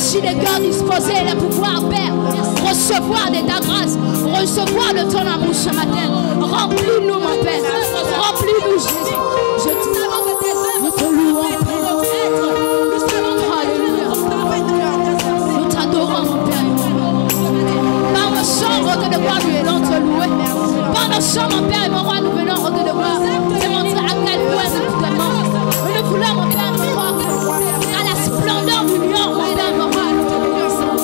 Voici les cœurs disposés, le pouvoir, Père. Recevoir de ta grâce, recevoir de ton amour ce matin. Remplis-nous, mon Père. Remplis-nous, Jésus. Nous te louons, Père. Alléluia. Nous t'adorons, mon Père. Par nos chants, on te devoir nous allons te louer. Par nos chants, mon Père et mon roi, nous venons on te devoir te montrer à quel point nous t'aimons. Nous voulons, mon Père, mon roi, à la splendeur du lion, mon Père, mon roi.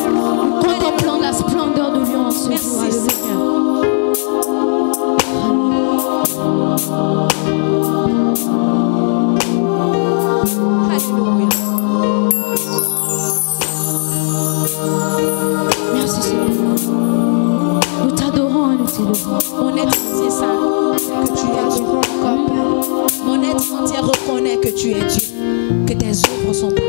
Nous contemplons la splendeur du lion en ce jour. Alléluia. Merci Seigneur. Nous t'adorons et nous t'élevons. Mon être entier savent que tu es Dieu. Mon être entier reconnaît que tu es Dieu, que tes œuvres sont parfaites.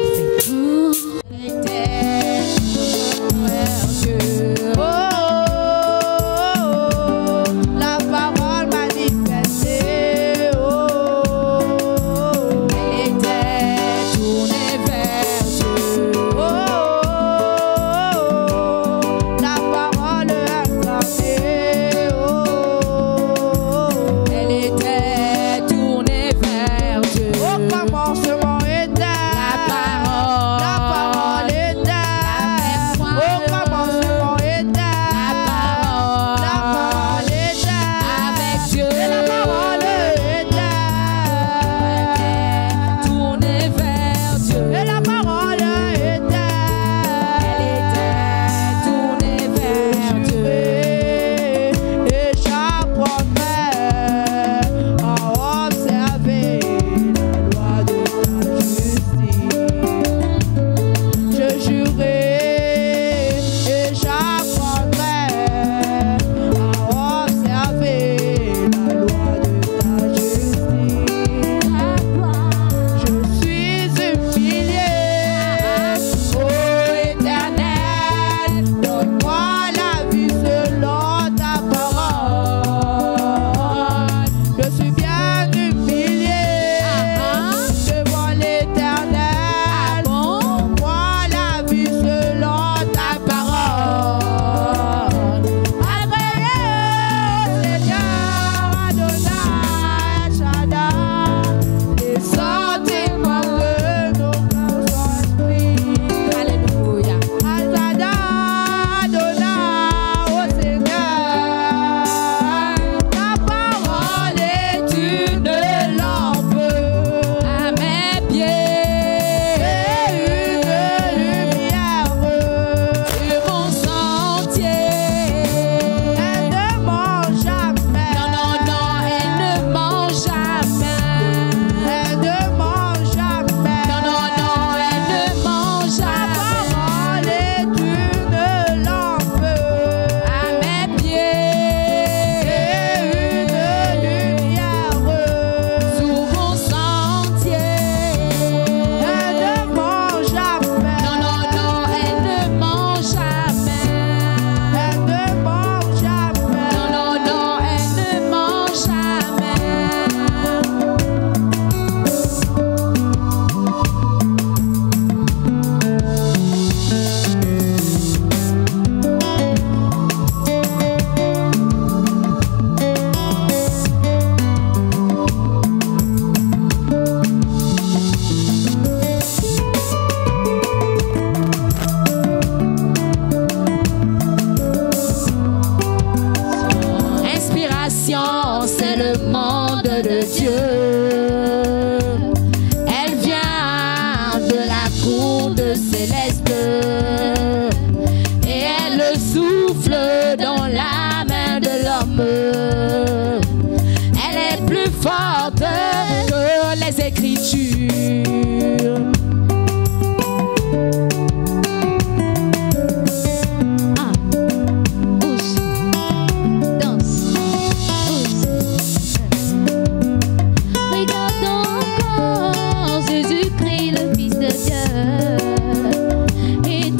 Et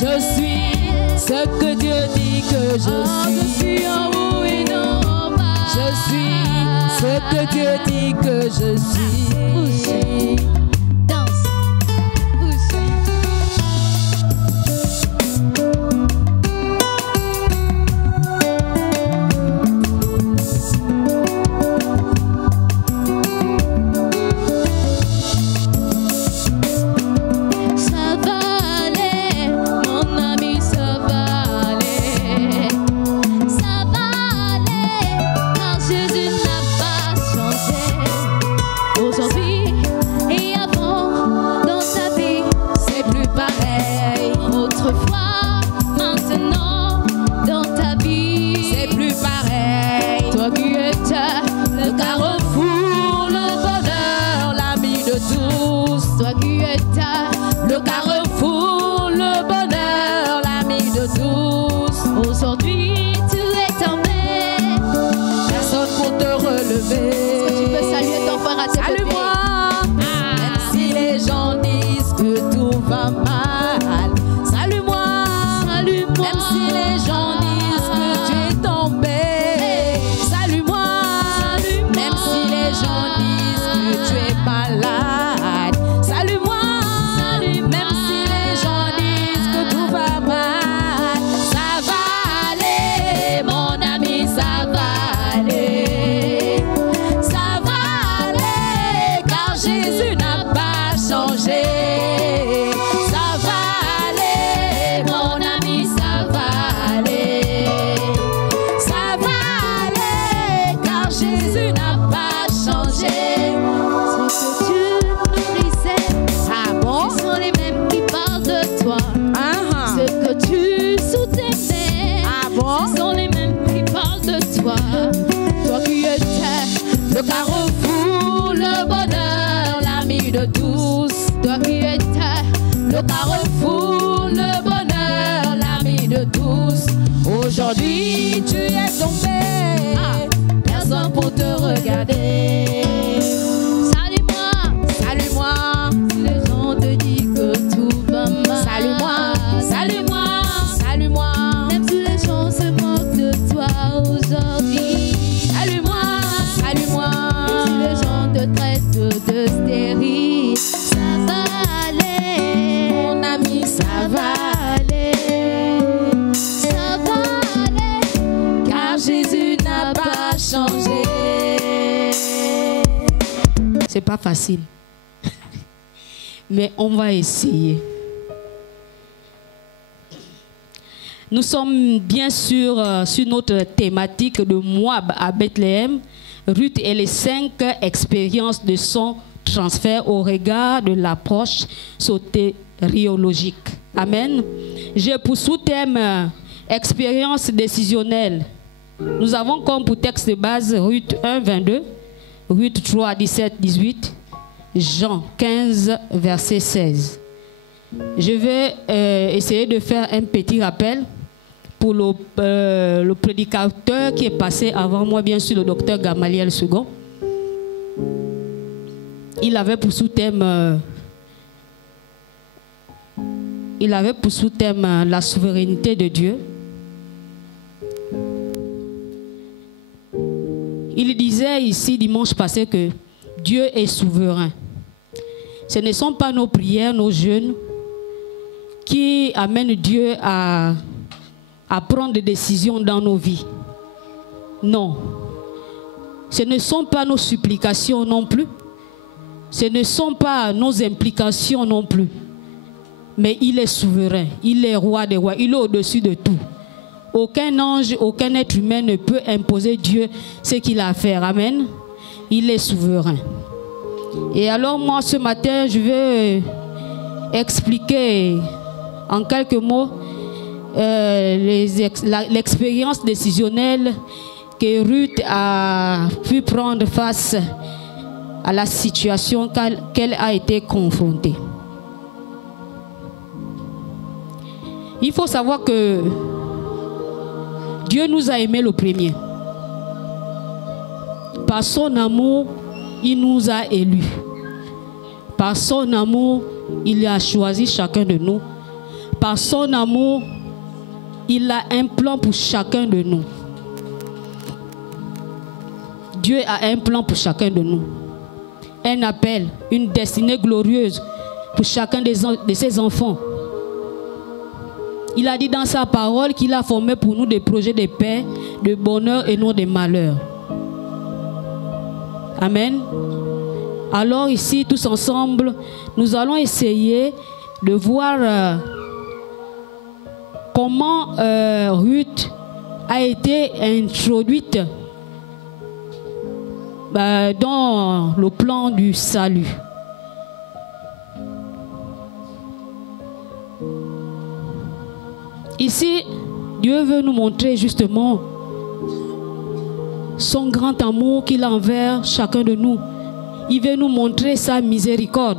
Je suis ce que Dieu dit que je suis. Je suis ce que Dieu dit que je suis. Danse. Ça va aller, mon ami, ça va aller. Ça va aller, car Jésus n'a pas changé. Aujourd'hui et avant, dans ta vie, c'est plus pareil. Autrefois, maintenant, dans ta vie, c'est plus pareil. Toi qui étais le carrefour, le bonheur, l'ami de tous. Toi qui étais le carrefour, le bonheur, l'ami de tous. Aujourd'hui, tu es tombé. Personne pour te relever. Est-ce que tu peux saluer ton frère à tes côtés? Salue-moi, même si les gens disent que tout va mal. Salue-moi, Salue-moi. même si les gens disent que tu es tombé. Salue-moi, même si les gens disent que tu es malade. Salue-moi, même si les gens disent que tout va mal. Ça va aller, mon ami, ça va aller. Ça va aller, car Jésus n'a pas changé. Ça va aller, mon ami, ça va aller. Ça va aller, car Jésus n'a pas changé. Ce que tu nourrissais, Ah bon? ce sont les mêmes qui parlent de toi. Ah, Ce que tu soutenais, ah bon? ce sont les mêmes qui parlent de toi. Toi qui étais Le carrefour, le bonheur, l'ami de tous. toi qui étais Le carrefour, le bonheur, l'ami de tous. Aujourd'hui, tu es tombé. Personne pour te regarder. Salue-moi, Salue-moi, si les gens te disent que tout va mal. salue-moi, salue-moi, salue-moi. Même si les gens se moquent de toi aujourd'hui. Salue-moi, salue-moi. Si les gens te traitent de stérile, ça va aller. Mon ami, ça va aller. Ça va aller. car Jésus n'a pas changé. C'est pas facile, mais on va essayer. Nous sommes bien sûr sur notre thématique de Moab à Bethléem, Ruth et les 5 expériences de son transfert au regard de l'approche sotériologique. Amen. J'ai pour sous-thème expérience décisionnelle. Nous avons comme pour texte de base Ruth 1, 22, Ruth 3, 17, 18, Jean 15, verset 16. Je vais essayer de faire un petit rappel pour le prédicateur qui est passé avant moi, bien sûr, le docteur Gamaliel Second. Il avait pour sous-thème la souveraineté de Dieu. Il disait ici dimanche passé que Dieu est souverain. Ce ne sont pas nos prières, nos jeûnes qui amènent Dieu à prendre des décisions dans nos vies. Non. Ce ne sont pas nos supplications non plus. Ce ne sont pas nos implications non plus. Mais il est souverain. Il est roi des rois. Il est au-dessus de tout. Aucun ange, aucun être humain ne peut imposer Dieu ce qu'il a à faire. Amen. Il est souverain. Et alors moi, ce matin, je vais expliquer en quelques mots l'expérience décisionnelle que Ruth a pu prendre face à la situation qu'elle a été confrontée. Il faut savoir que Dieu nous a aimés le premier. Par son amour, il nous a élus. Par son amour, il a choisi chacun de nous Par son amour, il a un plan pour chacun de nous. Dieu a un plan pour chacun de nous. Un appel, une destinée glorieuse pour chacun de ses enfants. Il a dit dans sa parole qu'il a formé pour nous des projets de paix, de bonheur et non de malheur. Amen. Alors ici, tous ensemble, nous allons essayer de voir comment Ruth a été introduite dans le plan du salut. Ici, Dieu veut nous montrer justement son grand amour qu'il a envers chacun de nous. Il veut nous montrer sa miséricorde.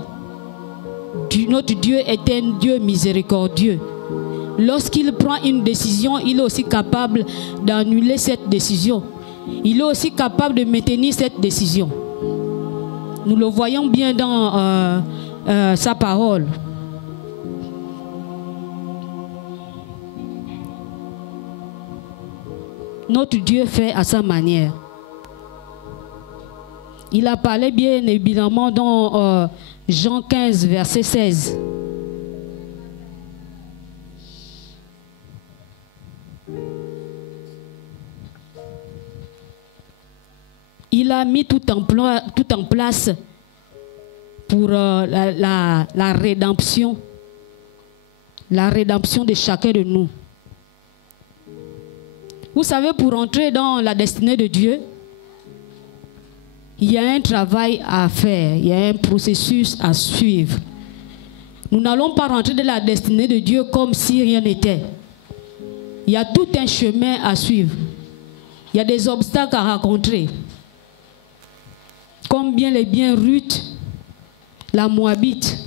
Notre Dieu est un Dieu miséricordieux. Lorsqu'il prend une décision, il est aussi capable d'annuler cette décision. Il est aussi capable de maintenir cette décision. Nous le voyons bien dans sa parole. Notre Dieu fait à sa manière. Il a parlé bien évidemment dans Jean 15, verset 16. Il a mis tout en place pour la rédemption de chacun de nous. Vous savez, pour entrer dans la destinée de Dieu, il y a un travail à faire, il y a un processus à suivre. Nous n'allons pas rentrer dans la destinée de Dieu comme si rien n'était. Il y a tout un chemin à suivre. Il y a des obstacles à rencontrer. Comme bien les biens Ruth, la Moabite,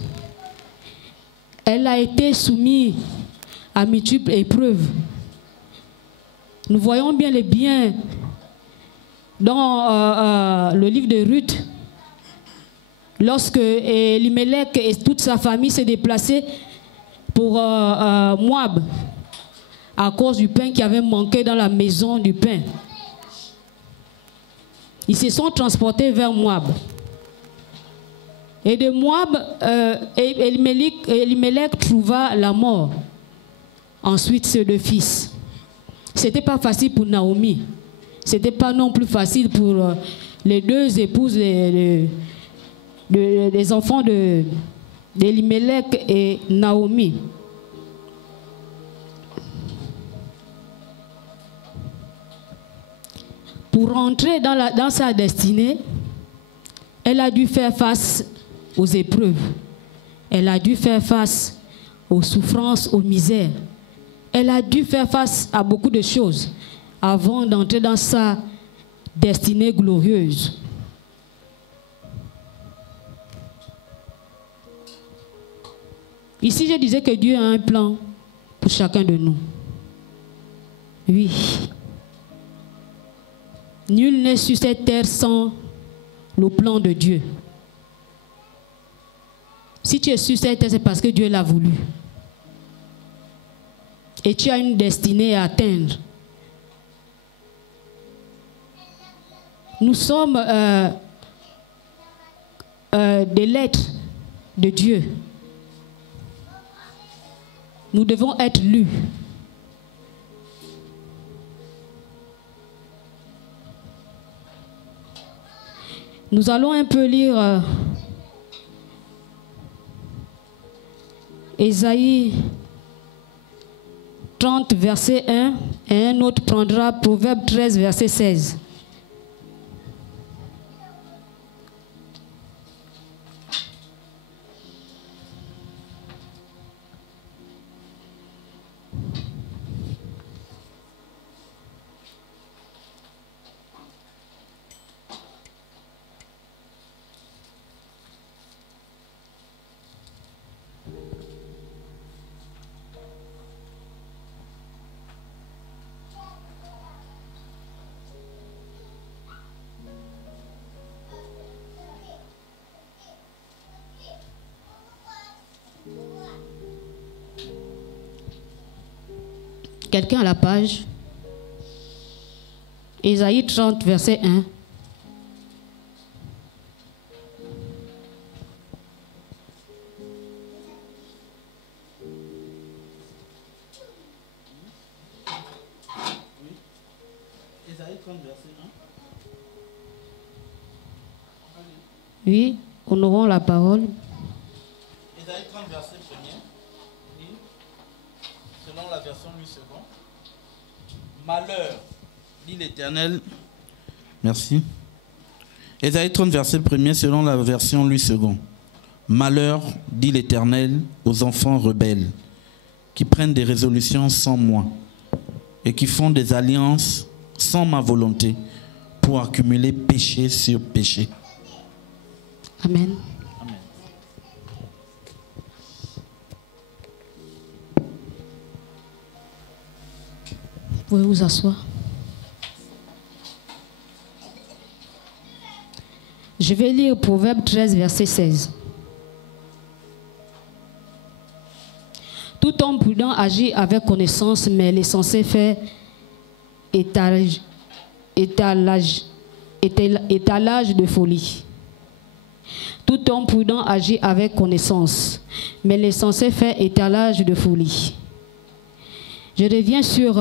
elle a été soumise à multiples épreuves. Nous voyons bien les biens dans le livre de Ruth. Lorsque Elimelech et toute sa famille s'est déplacés pour Moab à cause du pain qui avait manqué dans la maison du pain. Ils se sont transportés vers Moab. Et de Moab, Elimelech trouva la mort. Ensuite, ses deux fils. Ce n'était pas facile pour Naomi. Ce n'était pas non plus facile pour les deux épouses des enfants d'Elimelech et Naomi. Pour entrer dans sa destinée, elle a dû faire face aux épreuves. Elle a dû faire face aux souffrances, aux misères. Elle a dû faire face à beaucoup de choses avant d'entrer dans sa destinée glorieuse. Ici, je disais que Dieu a un plan pour chacun de nous. Oui. Nul n'est sur cette terre sans le plan de Dieu. Si tu es sur cette terre, c'est parce que Dieu l'a voulu. Et tu as une destinée à atteindre. Nous sommes des lettres de Dieu. Nous devons être lus. Nous allons un peu lire Ésaïe 30, verset 1, et un autre prendra Proverbe 13, verset 16. Quelqu'un à la page? Ésaïe 30, verset 1. Ésaïe 30, verset 1. Oui, honorons la parole. Ésaïe 30, verset 1er. Oui. Selon la version 8 secondes. Malheur, dit l'Éternel. Merci. Ésaïe 30, verset 1er, selon la version 8 secondes. Malheur, dit l'Éternel, aux enfants rebelles, qui prennent des résolutions sans moi et qui font des alliances sans ma volonté pour accumuler péché sur péché. Amen. Amen. Vous pouvez vous asseoir. Je vais lire Proverbe 13, verset 16. Tout homme prudent agit avec connaissance, mais l'insensé fait étalage de folie. Tout homme prudent agit avec connaissance, mais l'insensé fait étalage de folie. Je reviens sur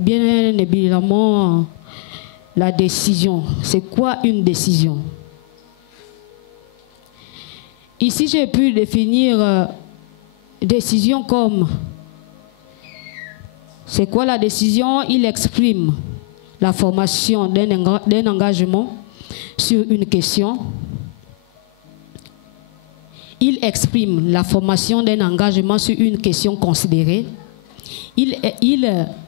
bien évidemment la décision. C'est quoi une décision? Ici, j'ai pu définir décision comme, c'est quoi la décision? Il exprime la formation d'un engagement sur une question. Il exprime la formation d'un engagement sur une question considérée. Il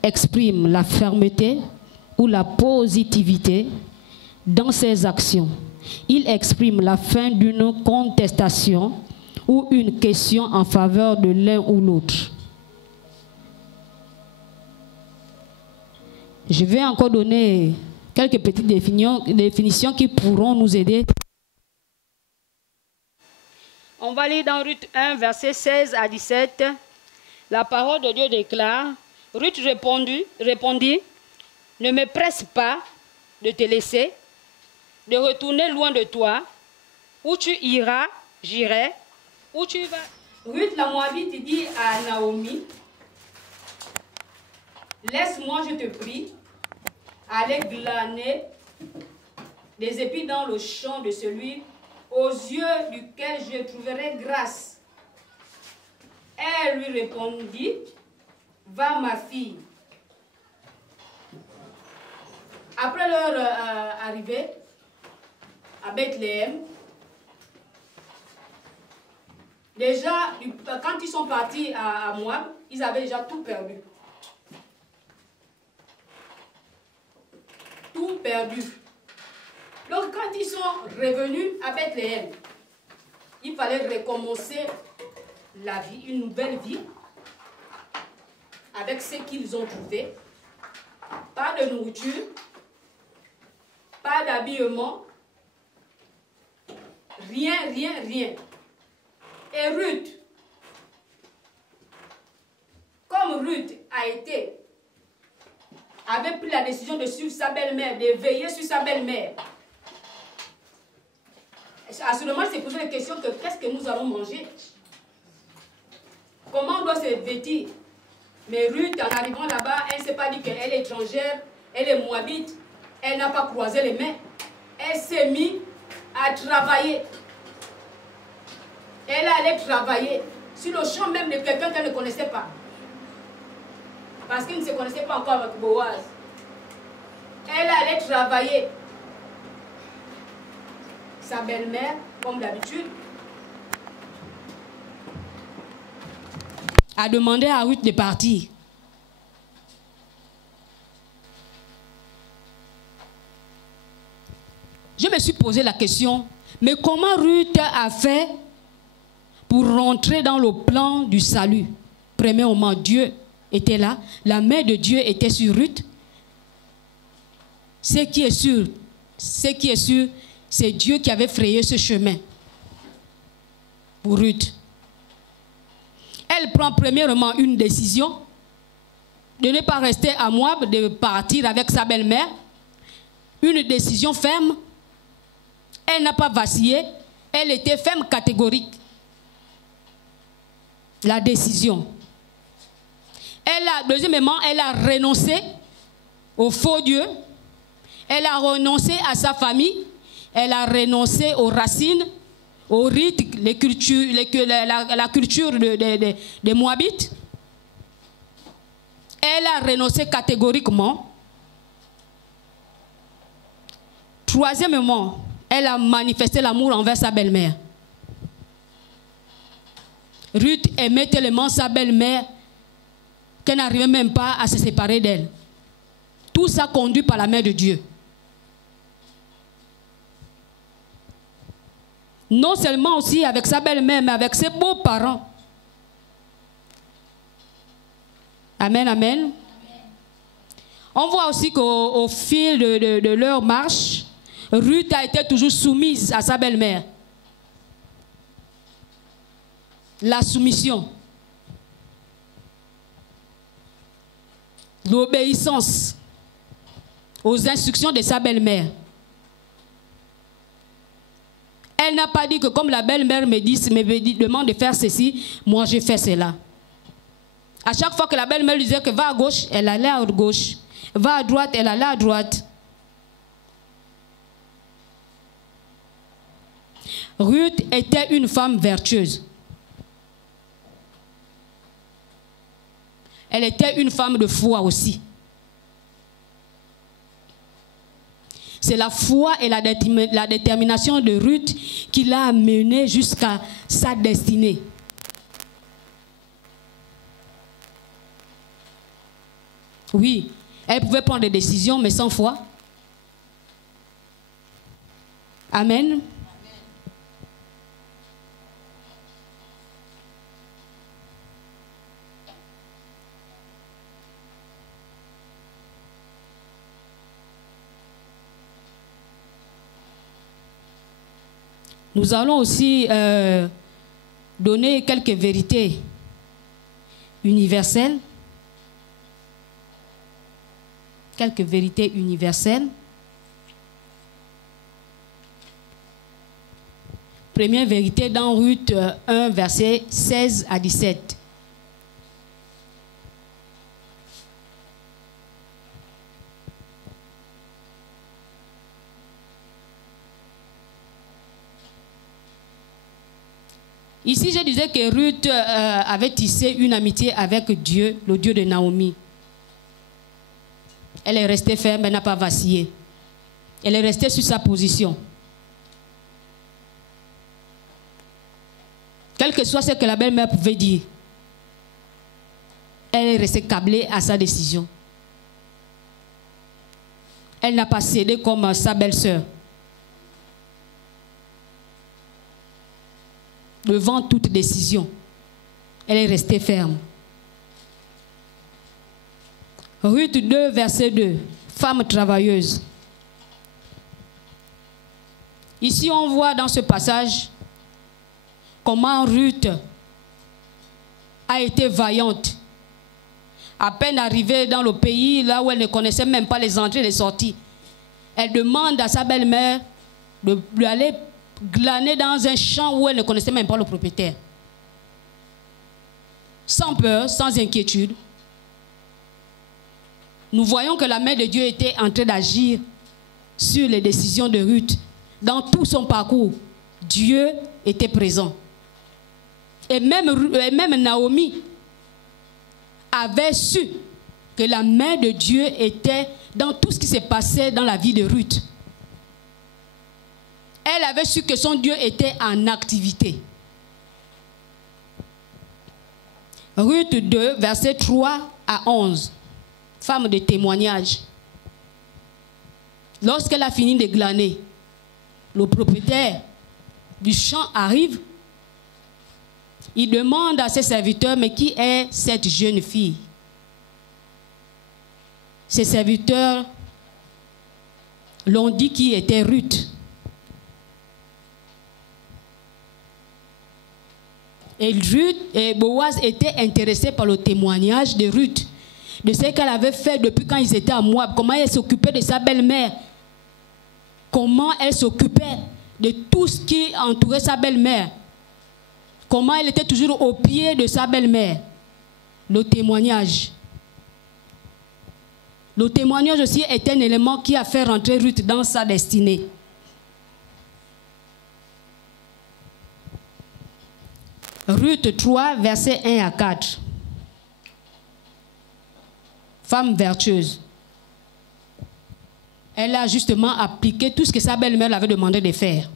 exprime la fermeté ou la positivité dans ses actions. Il exprime la fin d'une contestation ou une question en faveur de l'un ou l'autre. Je vais encore donner quelques petites définitions qui pourront nous aider. On va lire dans Ruth 1, versets 16 à 17. La parole de Dieu déclare, Ruth répondit, ne me presse pas de te laisser, de retourner loin de toi. Où tu iras, j'irai. Où tu vas. Ruth la Moabite dit à Naomi, laisse-moi, je te prie, aller glaner des épis dans le champ de celui aux yeux duquel je trouverai grâce. Elle lui répondit, va ma fille. Après leur arrivée à Bethléem, déjà, quand ils sont partis à Moab, ils avaient déjà tout perdu. Tout perdu. Donc, quand ils sont revenus à Bethléem, il fallait recommencer la vie, une nouvelle vie, avec ce qu'ils ont trouvé. Pas de nourriture, pas d'habillement, rien. Et Ruth, comme Ruth avait pris la décision de suivre sa belle-mère, de veiller sur sa belle-mère, à ce moment, elle s'est posé la question que qu'est-ce que nous allons manger? Comment on doit se vêtir? Mais Ruth, en arrivant là-bas, elle ne s'est pas dit qu'elle est étrangère, elle est moabite, elle n'a pas croisé les mains. Elle s'est mise à travailler. Elle allait travailler sur le champ même de quelqu'un qu'elle ne connaissait pas. Parce qu'elle ne se connaissait pas encore avec Boaz. Elle allait travailler. Sa belle-mère, comme d'habitude, a demandé à Ruth de partir. Je me suis posé la question, mais comment Ruth a fait pour rentrer dans le plan du salut? Premièrement, Dieu était là, la main de Dieu était sur Ruth. Ce qui est sûr, c'est Dieu qui avait frayé ce chemin pour Ruth. Elle prend premièrement une décision de ne pas rester à Moab, de partir avec sa belle-mère. Une décision ferme. Elle n'a pas vacillé. Elle était ferme, catégorique. La décision. Deuxièmement, elle a renoncé au faux Dieu. Elle a renoncé à sa famille. Elle a renoncé aux racines, aux rites, la culture des Moabites. Elle a renoncé catégoriquement. Troisièmement, elle a manifesté l'amour envers sa belle-mère. Ruth aimait tellement sa belle-mère qu'elle n'arrivait même pas à se séparer d'elle. Tout ça conduit par la main de Dieu. Non seulement aussi avec sa belle-mère, mais avec ses beaux-parents. Amen, amen. On voit aussi qu'au fil de leur marche, Ruth a été toujours soumise à sa belle-mère. La soumission. L'obéissance aux instructions de sa belle-mère. Elle n'a pas dit que comme la belle-mère me demande de faire ceci, moi je fais cela. À chaque fois que la belle-mère lui disait que va à gauche, elle allait à gauche. Va à droite, elle allait à droite. Ruth était une femme vertueuse. Elle était une femme de foi aussi. C'est la foi et la détermination de Ruth qui l'a amenée jusqu'à sa destinée. Oui, elle pouvait prendre des décisions, mais sans foi. Amen. Nous allons aussi donner quelques vérités universelles. Quelques vérités universelles. Première vérité dans Ruth 1, verset 16 à 17. Ici, je disais que Ruth avait tissé une amitié avec Dieu, le Dieu de Naomi. Elle est restée ferme, elle n'a pas vacillé. Elle est restée sur sa position. Quel que soit ce que la belle-mère pouvait dire, elle est restée câblée à sa décision. Elle n'a pas cédé comme sa belle-sœur. Devant toute décision, elle est restée ferme. Ruth 2, verset 2, femme travailleuse. Ici, on voit dans ce passage comment Ruth a été vaillante. À peine arrivée dans le pays, là où elle ne connaissait même pas les entrées et les sorties, elle demande à sa belle-mère d'aller glaner dans un champ où elle ne connaissait même pas le propriétaire. Sans peur, sans inquiétude. Nous voyons que la main de Dieu était en train d'agir sur les décisions de Ruth. Dans tout son parcours, Dieu était présent. Et même Naomi avait su que la main de Dieu était dans tout ce qui s'est passé dans la vie de Ruth. Elle avait su que son Dieu était en activité. Ruth 2, versets 3 à 11. Femme de témoignage. Lorsqu'elle a fini de glaner, le propriétaire du champ arrive. Il demande à ses serviteurs, mais qui est cette jeune fille? Ses serviteurs l'ont dit qui était Ruth. Et Boaz était intéressé par le témoignage de Ruth. de ce qu'elle avait fait depuis quand ils étaient à Moab, comment elle s'occupait de sa belle-mère, comment elle s'occupait de tout ce qui entourait sa belle-mère, comment elle était toujours au pied de sa belle-mère. Le témoignage. Le témoignage aussi est un élément qui a fait rentrer Ruth dans sa destinée. Ruth 3, versets 1 à 4. Femme vertueuse. Elle a justement appliqué tout ce que sa belle-mère lui avait demandé de faire.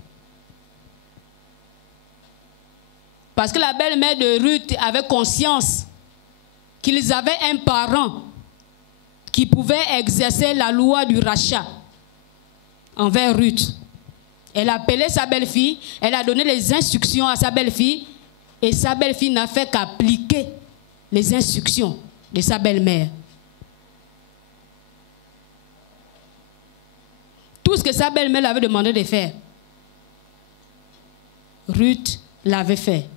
Parce que la belle-mère de Ruth avait conscience qu'ils avaient un parent qui pouvait exercer la loi du rachat envers Ruth. Elle a appelé sa belle-fille, elle a donné les instructions à sa belle-fille, et sa belle-fille n'a fait qu'appliquer les instructions de sa belle-mère. Tout ce que sa belle-mère lui avait demandé de faire, Ruth l'avait fait.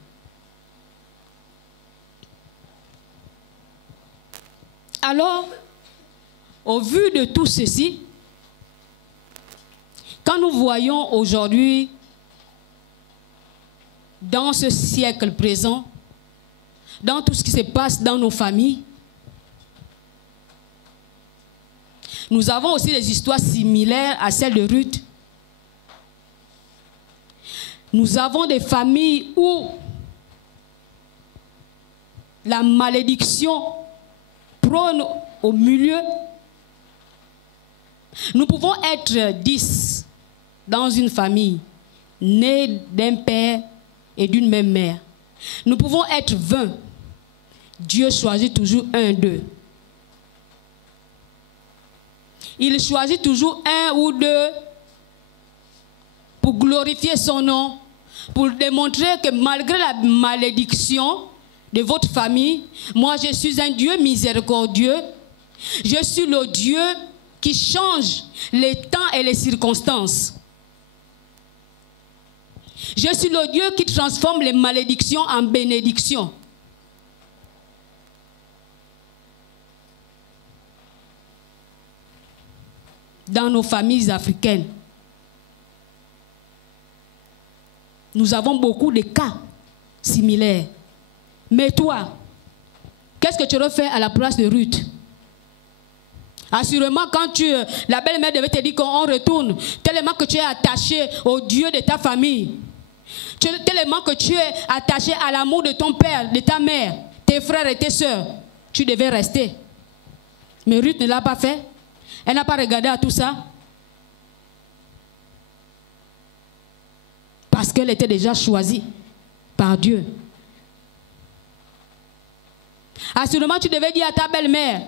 Alors, au vu de tout ceci, quand nous voyons aujourd'hui, dans ce siècle présent, dans tout ce qui se passe dans nos familles, nous avons aussi des histoires similaires à celles de Ruth. Nous avons des familles où la malédiction prône au milieu. Nous pouvons être 10 dans une famille, nés d'un père et d'une même mère. Nous pouvons être 20. Dieu choisit toujours un d'eux. Il choisit toujours un ou deux pour glorifier son nom, pour démontrer que malgré la malédiction de votre famille, moi je suis un Dieu miséricordieux. Je suis le Dieu qui change les temps et les circonstances. Je suis le Dieu qui transforme les malédictions en bénédictions. Dans nos familles africaines, nous avons beaucoup de cas similaires. Mais toi, qu'est-ce que tu aurais fait à la place de Ruth? Assurément, quand la belle-mère devait te dire qu'on retourne, tellement que tu es attaché au Dieu de ta famille, tellement que tu es attaché à l'amour de ton père, de ta mère, tes frères et tes sœurs, tu devais rester. Mais Ruth ne l'a pas fait. Elle n'a pas regardé à tout ça. Parce qu'elle était déjà choisie par Dieu. Assurément, tu devais dire à ta belle-mère,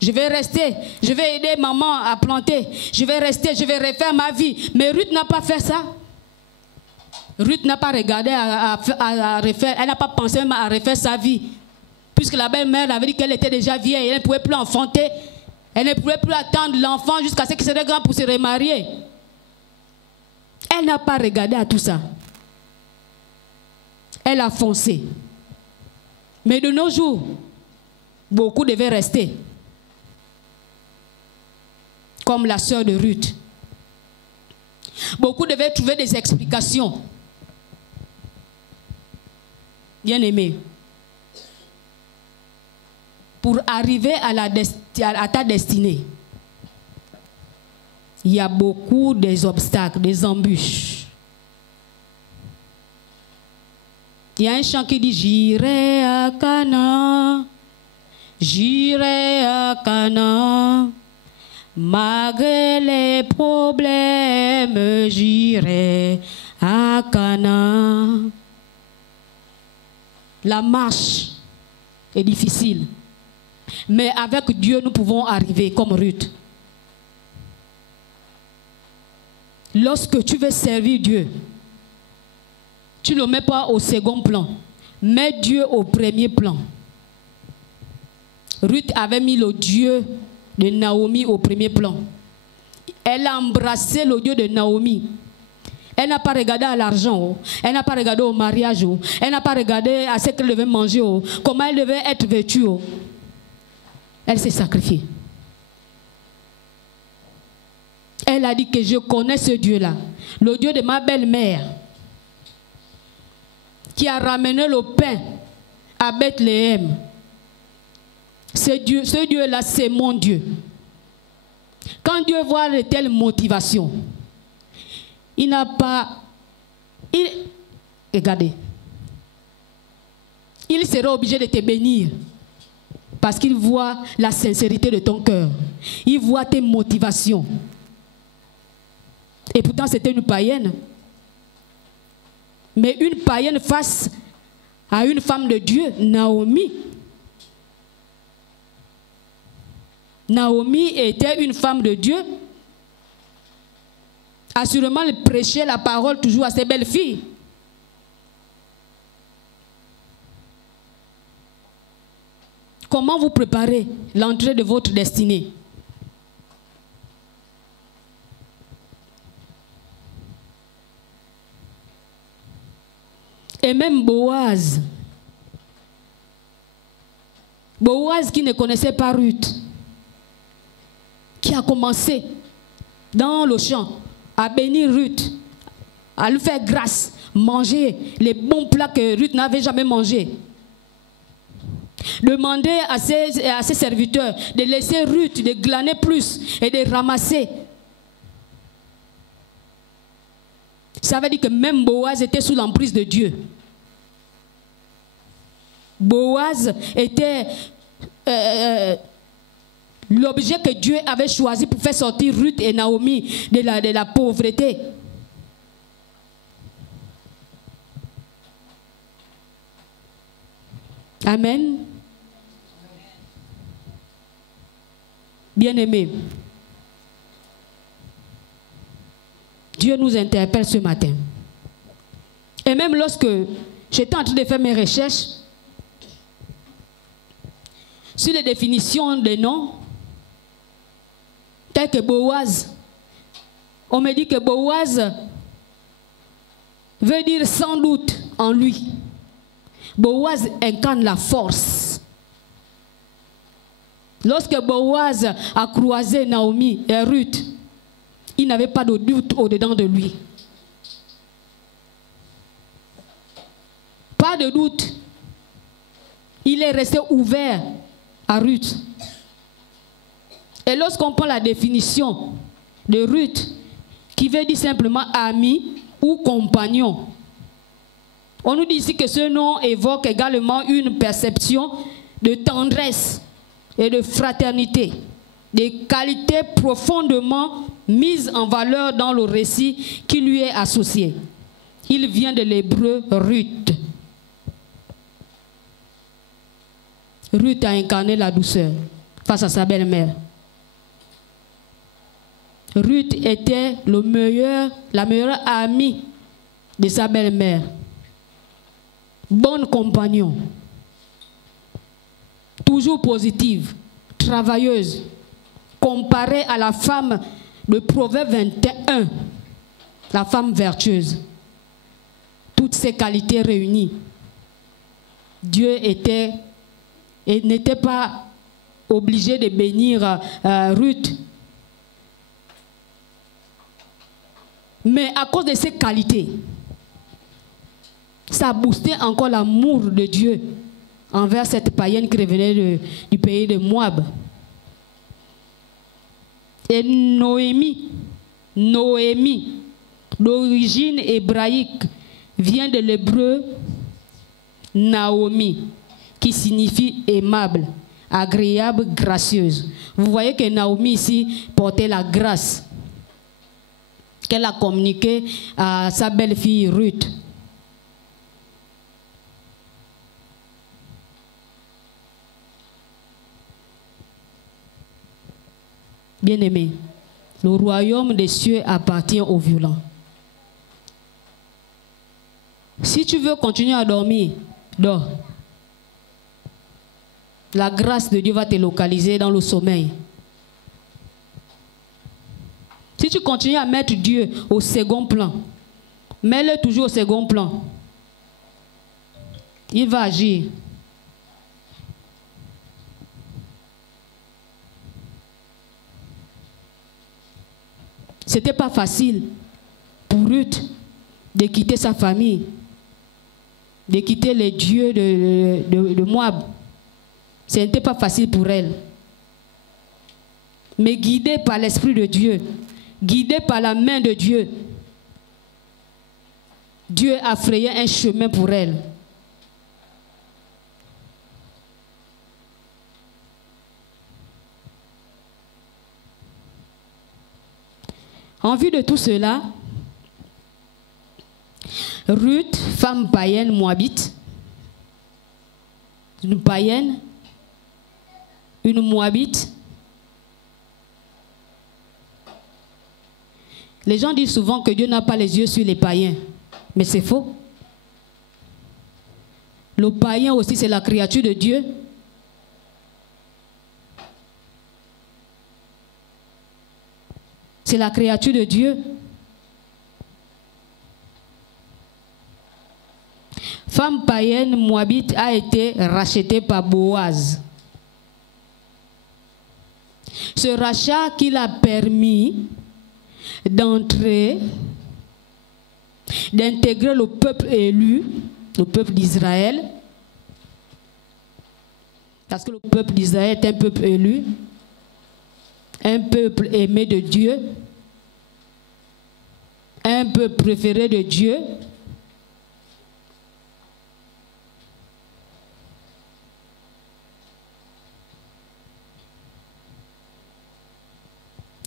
je vais rester, je vais aider maman à planter, je vais rester, je vais refaire ma vie. Mais Ruth n'a pas fait ça. Ruth n'a pas regardé à refaire, elle n'a pas pensé même à refaire sa vie. Puisque la belle-mère avait dit qu'elle était déjà vieille, elle ne pouvait plus enfanter. Elle ne pouvait plus attendre l'enfant jusqu'à ce qu'il serait grand pour se remarier. Elle n'a pas regardé à tout ça. Elle a foncé. Mais de nos jours, beaucoup devaient rester. Comme la sœur de Ruth. Beaucoup devaient trouver des explications. Bien-aimé. Pour arriver à ta destinée, il y a beaucoup d'obstacles, des embûches. Il y a un chant qui dit « J'irai à Canaan, j'irai à Canaan, malgré les problèmes, j'irai à Canaan. » La marche est difficile. Mais avec Dieu, nous pouvons arriver comme Ruth. Lorsque tu veux servir Dieu, tu ne le mets pas au second plan. Mets Dieu au premier plan. Ruth avait mis le Dieu de Naomi au premier plan. Elle a embrassé le Dieu de Naomi. Elle n'a pas regardé à l'argent. Elle n'a pas regardé au mariage. Elle n'a pas regardé à ce qu'elle devait manger. Comment elle devait être vêtue. Elle s'est sacrifiée. Elle a dit que je connais ce Dieu-là, le Dieu de ma belle-mère, qui a ramené le pain à Bethléem. Ce Dieu-là, c'est mon Dieu. Quand Dieu voit de telles motivations, il n'a pas... Regardez. Il sera obligé de te bénir parce qu'il voit la sincérité de ton cœur. Il voit tes motivations. Et pourtant, c'était une païenne. Mais une païenne face à une femme de Dieu, Naomi. Naomi était une femme de Dieu. Assurément, elle prêchait la parole toujours à ses belles filles. Comment vous préparez l'entrée de votre destinée? Et même Boaz qui ne connaissait pas Ruth, qui a commencé dans le champ à bénir Ruth, à lui faire grâce, manger les bons plats que Ruth n'avait jamais mangés. Demander à ses serviteurs de laisser Ruth, de glaner plus et de ramasser. Ça veut dire que même Boaz était sous l'emprise de Dieu. Boaz était l'objet que Dieu avait choisi pour faire sortir Ruth et Naomi de la pauvreté. Amen. Bien-aimés, Dieu nous interpelle ce matin. Et même lorsque j'étais en train de faire mes recherches sur les définitions des noms, tels que Boaz, on me dit que Boaz veut dire sans doute en lui. Boaz incarne la force. Lorsque Boaz a croisé Naomi et Ruth, il n'avait pas de doute au-dedans de lui. Pas de doute. Il est resté ouvert à Ruth. Et lorsqu'on prend la définition de Ruth, qui veut dire simplement ami ou compagnon, on nous dit ici que ce nom évoque également une perception de tendresse et de fraternité, des qualités profondément mises en valeur dans le récit qui lui est associé. Il vient de l'hébreu Ruth. Ruth a incarné la douceur face à sa belle-mère. Ruth était la meilleure amie de sa belle-mère. Bonne compagnon. Toujours positive, travailleuse. Comparée à la femme de Proverbe 21, la femme vertueuse. Toutes ces qualités réunies. Dieu n'était pas obligé de bénir Ruth. Mais à cause de ces qualités, ça a boosté encore l'amour de Dieu envers cette païenne qui revenait du pays de Moab. Et Noémie, d'origine hébraïque, vient de l'hébreu Naomi, qui signifie aimable, agréable, gracieuse. Vous voyez que Naomi ici portait la grâce qu'elle a communiquée à sa belle-fille Ruth. Bien-aimé, le royaume des cieux appartient aux violents. Si tu veux continuer à dormir, dors. La grâce de Dieu va te localiser dans le sommeil. Si tu continues à mettre Dieu au second plan, mets-le toujours au second plan. Il va agir. Ce n'était pas facile pour Ruth de quitter sa famille, de quitter les dieux de Moab. Ce n'était pas facile pour elle. Mais guidée par l'Esprit de Dieu, guidée par la main de Dieu, Dieu a frayé un chemin pour elle. En vue de tout cela, Ruth, femme païenne moabite, une païenne, une moabite. Les gens disent souvent que Dieu n'a pas les yeux sur les païens, mais c'est faux. Le païen aussi, c'est la créature de Dieu. C'est la créature de Dieu. Femme païenne moabite a été rachetée par Boaz. Ce rachat qui l'a permis d'entrer, d'intégrer le peuple élu, le peuple d'Israël, parce que le peuple d'Israël est un peuple élu, un peuple aimé de Dieu, un peuple préféré de Dieu.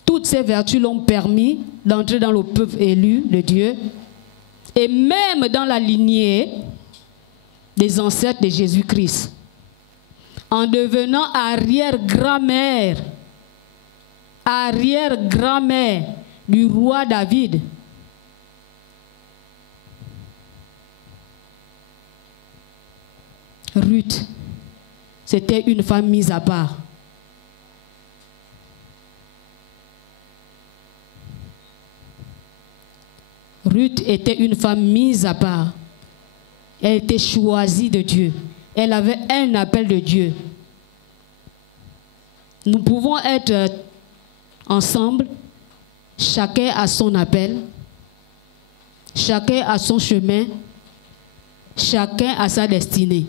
Toutes ces vertus l'ont permis d'entrer dans le peuple élu de Dieu et même dans la lignée des ancêtres de Jésus-Christ, en devenant arrière-grand-mère du roi David. Ruth, c'était une femme mise à part. Ruth était une femme mise à part. Elle était choisie de Dieu. Elle avait un appel de Dieu. Nous pouvons être ensemble, chacun a son appel, chacun a son chemin, chacun a sa destinée.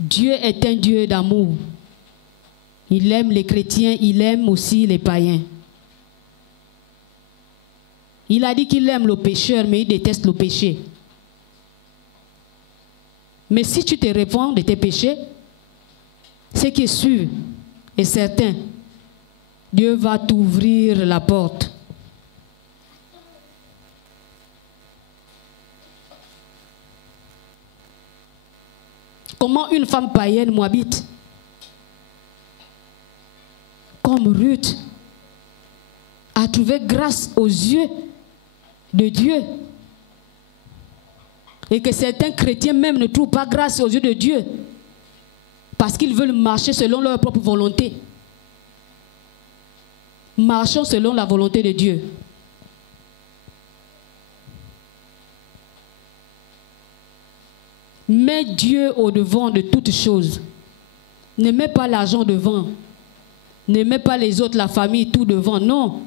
Dieu est un Dieu d'amour. Il aime les chrétiens, il aime aussi les païens. Il a dit qu'il aime le pécheur, mais il déteste le péché. Mais si tu te répands de tes péchés, ce qui est sûr et certain, Dieu va t'ouvrir la porte. Comment une femme païenne moabite, comme Ruth, a trouvé grâce aux yeux de Dieu, et que certains chrétiens même ne trouvent pas grâce aux yeux de Dieu parce qu'ils veulent marcher selon leur propre volonté. Marchons selon la volonté de Dieu. Mets Dieu au devant de toutes choses. Ne mets pas l'argent devant. Ne mets pas les autres, la famille, tout devant. Non.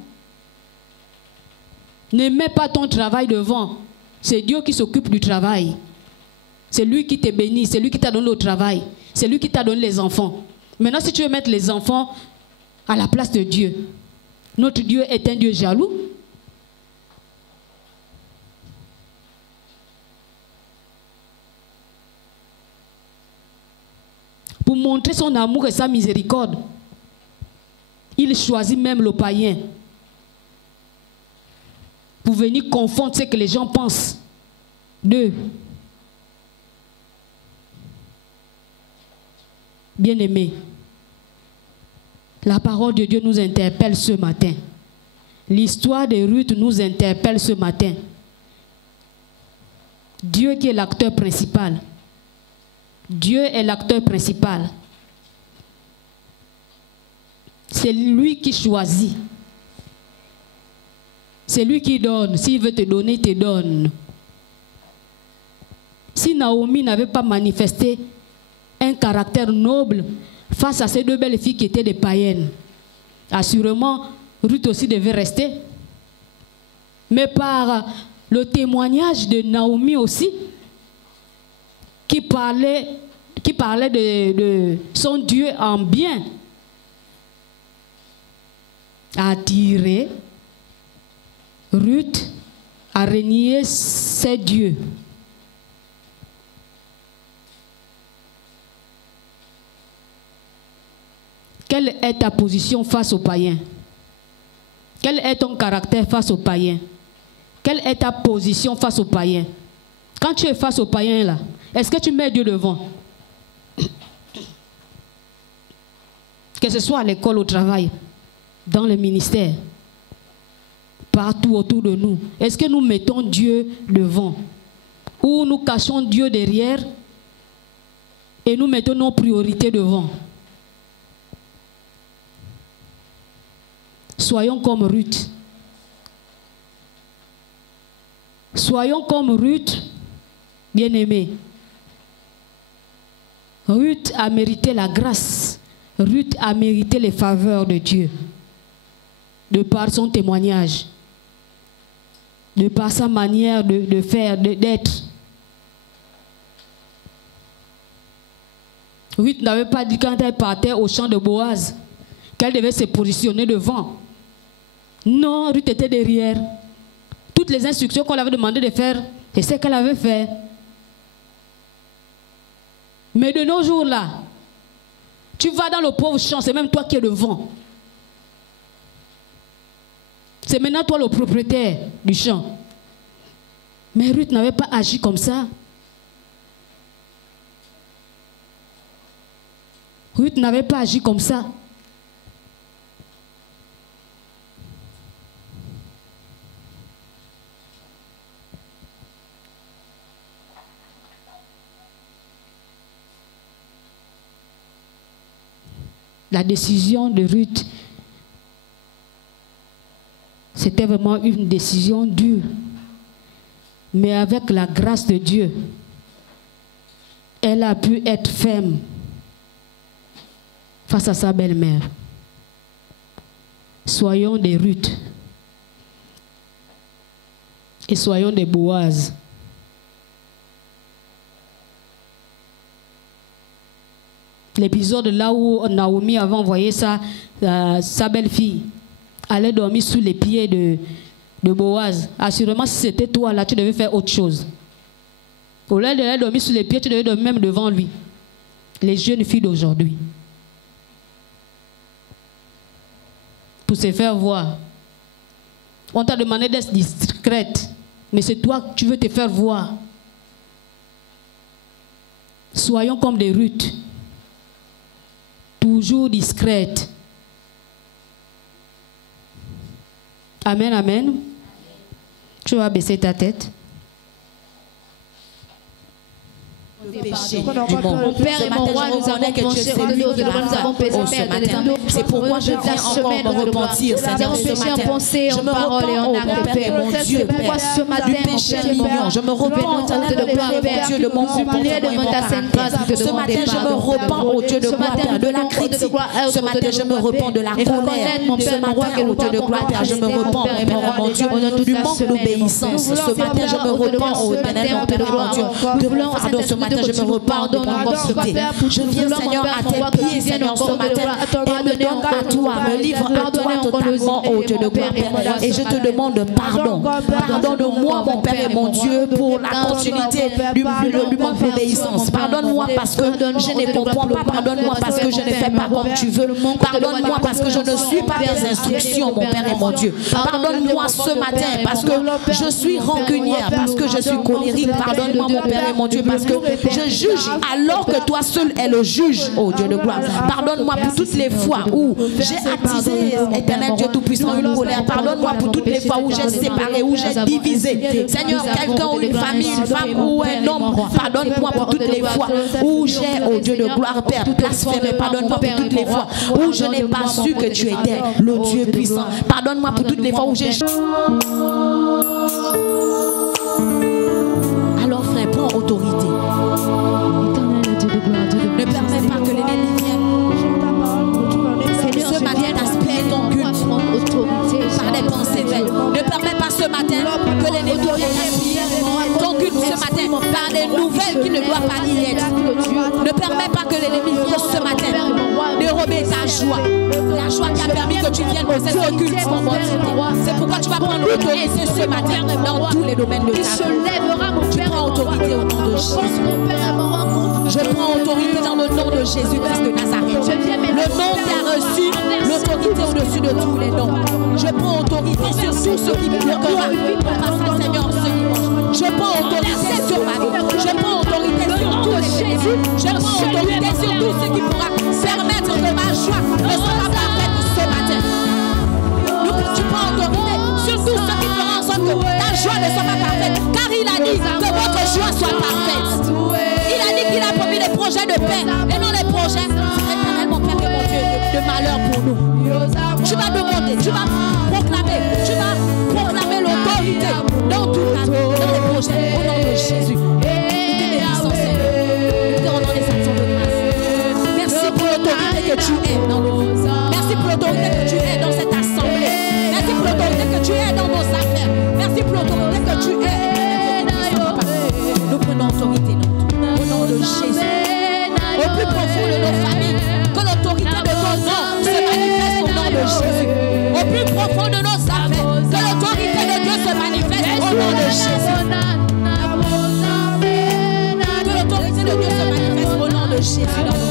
Ne mets pas ton travail devant. C'est Dieu qui s'occupe du travail. C'est lui qui te bénit. C'est lui qui t'a donné le travail. C'est lui qui t'a donné les enfants. Maintenant, si tu veux mettre les enfants à la place de Dieu, notre Dieu est un Dieu jaloux. Pour montrer son amour et sa miséricorde, il choisit même le païen pour venir confondre ce que les gens pensent d'eux. Bien-aimés, la parole de Dieu nous interpelle ce matin. L'histoire de Ruth nous interpelle ce matin. Dieu qui est l'acteur principal. Dieu est l'acteur principal. C'est lui qui choisit. C'est lui qui donne. S'il veut te donner, il te donne. Si Naomi n'avait pas manifesté un caractère noble face à ces deux belles filles qui étaient des païennes. Assurément, Ruth aussi devait rester. Mais par le témoignage de Naomi aussi, qui parlait de son Dieu en bien, a attiré Ruth à renier ses dieux. Quelle est ta position face aux païens? Quel est ton caractère face aux païens? Quelle est ta position face aux païens? Quand tu es face aux païens là, est-ce que tu mets Dieu devant? Que ce soit à l'école, au travail, dans le ministère, partout autour de nous, est-ce que nous mettons Dieu devant? Ou nous cachons Dieu derrière et nous mettons nos priorités devant? Soyons comme Ruth. Soyons comme Ruth, bien-aimée. Ruth a mérité la grâce. Ruth a mérité les faveurs de Dieu. De par son témoignage. De par sa manière de faire, d'être. Ruth n'avait pas dit quand elle partait au champ de Boaz qu'elle devait se positionner devant. Non, Ruth était derrière. Toutes les instructions qu'on lui avait demandé de faire, c'est ce qu'elle avait fait. Mais de nos jours là, tu vas dans le pauvre champ, c'est même toi qui es devant. C'est maintenant toi le propriétaire du champ. Mais Ruth n'avait pas agi comme ça. Ruth n'avait pas agi comme ça. La décision de Ruth, c'était vraiment une décision dure. Mais avec la grâce de Dieu, elle a pu être ferme face à sa belle-mère. Soyons des Ruth et soyons des Boaz. L'épisode là où Naomi avait envoyé sa belle-fille, allait dormir sous les pieds de Boaz. Assurément, si c'était toi là, tu devais faire autre chose. Au lieu de dormir sous les pieds, tu devais dormir même devant lui. Les jeunes filles d'aujourd'hui. Pour se faire voir. On t'a demandé d'être discrète, mais c'est toi que tu veux te faire voir. Soyons comme des Ruth. Toujours discrète. Amen, amen. Tu vas baisser ta tête. Péché du monde. Mon Père et mon roi, nous avons pensé, nous avons péché, c'est pourquoi je viens encore me repentir, Seigneur, ce matin. Je me repens, mon Père et mon Dieu, Père, du péché mignon. Je me repens, mon Dieu, de mon comportement. Ce matin, je me repens, au Dieu de gloire, Père, de la critique. Ce matin, je me repens de la colère. Ce matin, au Dieu de gloire, Père, je me repens, mon Dieu, du manque d'obéissance. Ce matin, je me repens, au éternel, mon Père et mon Dieu, de ce matin, je me repars de mon ancienneté. Je viens, Seigneur, à tes pieds, Seigneur, ce matin, et me donne à toi, me livre à toi totalement, ô Dieu de gloire, Père. Et je te demande pardon. Pardonne-moi, mon Père et mon Dieu, pour la continuité du manque d'obéissance. Pardonne-moi parce que je ne comprends pas. Pardonne-moi parce que je ne fais pas comme tu veux. Pardonne-moi parce que je ne suis pas tes instructions, mon Père et mon Dieu. Pardonne-moi ce matin parce que je suis rancunière, parce que je suis colérique. Pardonne-moi, mon Père et mon Dieu, parce que je juge alors que toi seul es le juge, oh Dieu de gloire. Pardonne-moi pour toutes les fois où j'ai attisé, éternel Dieu Tout-Puissant, une colère. Pardonne-moi pour toutes les fois où j'ai séparé, où j'ai divisé. Seigneur, quelqu'un ou une famille, une femme ou un homme, pardonne-moi pour toutes les fois où j'ai, oh Dieu de gloire, Père, blasphémé. Pardonne-moi pour toutes les fois où je n'ai pas su que tu étais le Dieu puissant. Pardonne-moi pour toutes les fois où j'ai... Alors frère, prends autorité. Ne permets pas que l'ennemi vienne nouvelle qui ne doit pas y être. Ne permets pas que l'ennemi vienne ce matin dérober ta joie. La joie qui a permis que tu viennes poser ce culte. C'est pourquoi tu vas prendre l'autorité ce matin dans tous les domaines de ta vie. Tu prends autorité au nom de Jésus. Je prends autorité dans le nom de Jésus-Christ de Nazareth. Le nom qui a reçu l'autorité au-dessus de tous les noms. Je prends autorité sur tout ce qui bloquera mon passage, Seigneur, ce dimanche. Je prends autorité sur ma vie. Je prends autorité sur tous les bénéfices. Je prends autorité sur tout ce qui pourra permettre que ma joie ne soit pas parfaite ce matin. Tu prends autorité sur tout ce qui fera en sorte que ta joie ne soit pas parfaite. Car il a dit que votre joie soit parfaite. Il a dit qu'il a promis des projets de paix et non les projets, éternel mon Père et mon Dieu, de malheur pour nous. Tu vas demander, tu vas proclamer l'autorité dans tout ta vie, dans les projets, au nom de Jésus. Nous te bénissons, Seigneur. Nous te rendons des actions de grâce. Merci pour l'autorité que tu es dans nos vies. Merci pour l'autorité que tu es dans cette assemblée. Merci pour l'autorité que tu es dans nos affaires. Merci pour l'autorité que tu es. Nous prenons autorité au nom de Jésus. Au plus profond de nos familles, que l'autorité de ton nom se manifeste au nom de Jésus. Au plus profond de nos affaires, que l'autorité de Dieu se manifeste au nom de Jésus. Que l'autorité de Dieu se manifeste au nom de Jésus dans nos vies.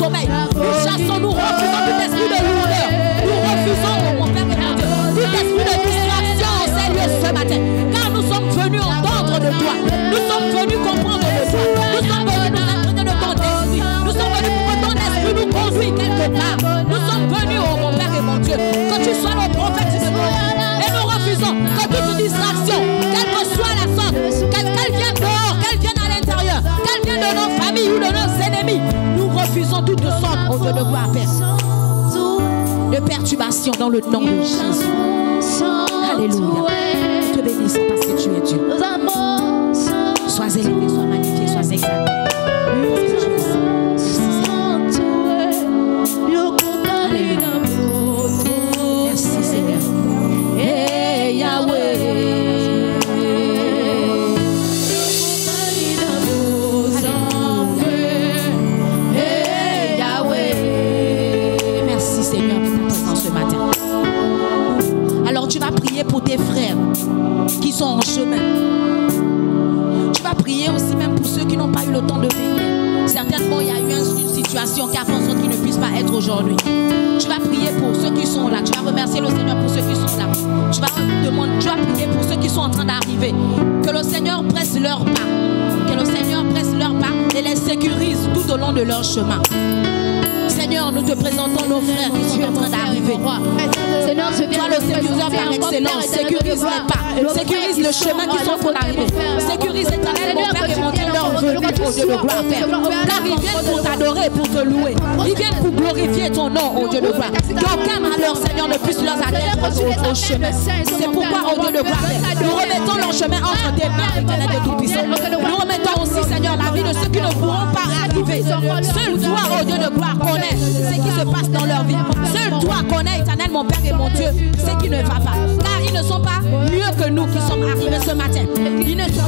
Sommeil. Nous chassons, nous refusons tout esprit de lourdeur. Nous refusons, mon Père et mon Dieu, tout esprit de distraction en ces lieux ce matin. Car nous sommes venus entendre de toi. Nous sommes venus comprendre de toi. Nous sommes venus nous apprendre de ton esprit. Nous sommes venus pour que ton esprit nous conduise quelque part. Nous sommes venus, oh mon Père et mon Dieu, que tu sois nos prophètes de nous. Et nous refusons que toute distraction, quelle que soit la sorte, qu'elle vienne dehors, qu'elle vienne à l'intérieur, qu'elle vienne de nos familles ou de nos ennemis, refusons toute sorte, on veut devoir faire de perturbation dans le nom de Jésus. Alléluia. Te bénissons parce que tu es Dieu. Sois élevé, sois magnifié, sois exalté. Merci Seigneur. Hey Yahweh. Tu vas prier pour tes frères qui sont en chemin. Tu vas prier aussi même pour ceux qui n'ont pas eu le temps de venir. Certainement, il y a eu une situation qui a fait en sorte qu'ils ne puissent pas être aujourd'hui. Tu vas prier pour ceux qui sont là. Tu vas remercier le Seigneur pour ceux qui sont là. Tu vas prier pour ceux qui sont en train d'arriver. Que le Seigneur presse leur pas. Que le Seigneur presse leur pas et les sécurise tout au long de leur chemin. Seigneur, nous te présentons nos frères qui sont en train d'arriver. Seigneur, toi le sécuriseur par excellence, sécurise les pas, sécurise le chemin qui sont en train d'arriver. Sécurise éternel, mon Père et mon Dieu, leur venue au Dieu de gloire, Père. Car ils viennent pour t'adorer, pour te louer. Ils viennent pour glorifier ton nom, ô Dieu de gloire. Qu'aucun malheur, Seigneur, ne puisse leur atteindre au chemin. C'est pourquoi, ô Dieu de gloire, nous remettons leur chemin entre tes mains, éternel de Tout-Puissant. Nous remettons aussi, Seigneur, la vie de ceux qui ne pourront pas arriver. Seul toi, ô Dieu de gloire, connais ce qui se passe dans leur vie. Seul toi connais, éternel, mon Père et mon Dieu, ce qui ne va pas. Car ils ne sont pas mieux que nous qui sommes arrivés ce matin.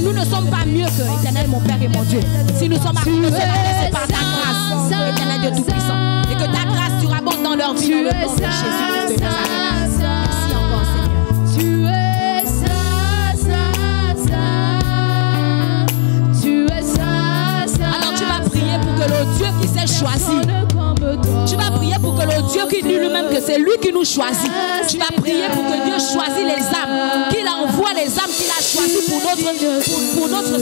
Nous ne sommes pas mieux que, éternel, mon Père et mon Dieu. Si nous sommes arrivés ce matin, c'est par ta grâce, éternel Dieu Tout-Puissant. Et que ta grâce surabonde dans leur vie, dans le nom de Jésus-Christ de Nazareth. Merci encore, Seigneur. Tu es ça. Alors tu vas prier pour que le Dieu qui s'est choisi, tu vas prier pour que le Dieu qui dit lui-même que c'est lui qui nous choisit. Tu vas prier pour que Dieu choisisse les âmes, qu'il envoie les âmes qu'il a choisies pour notre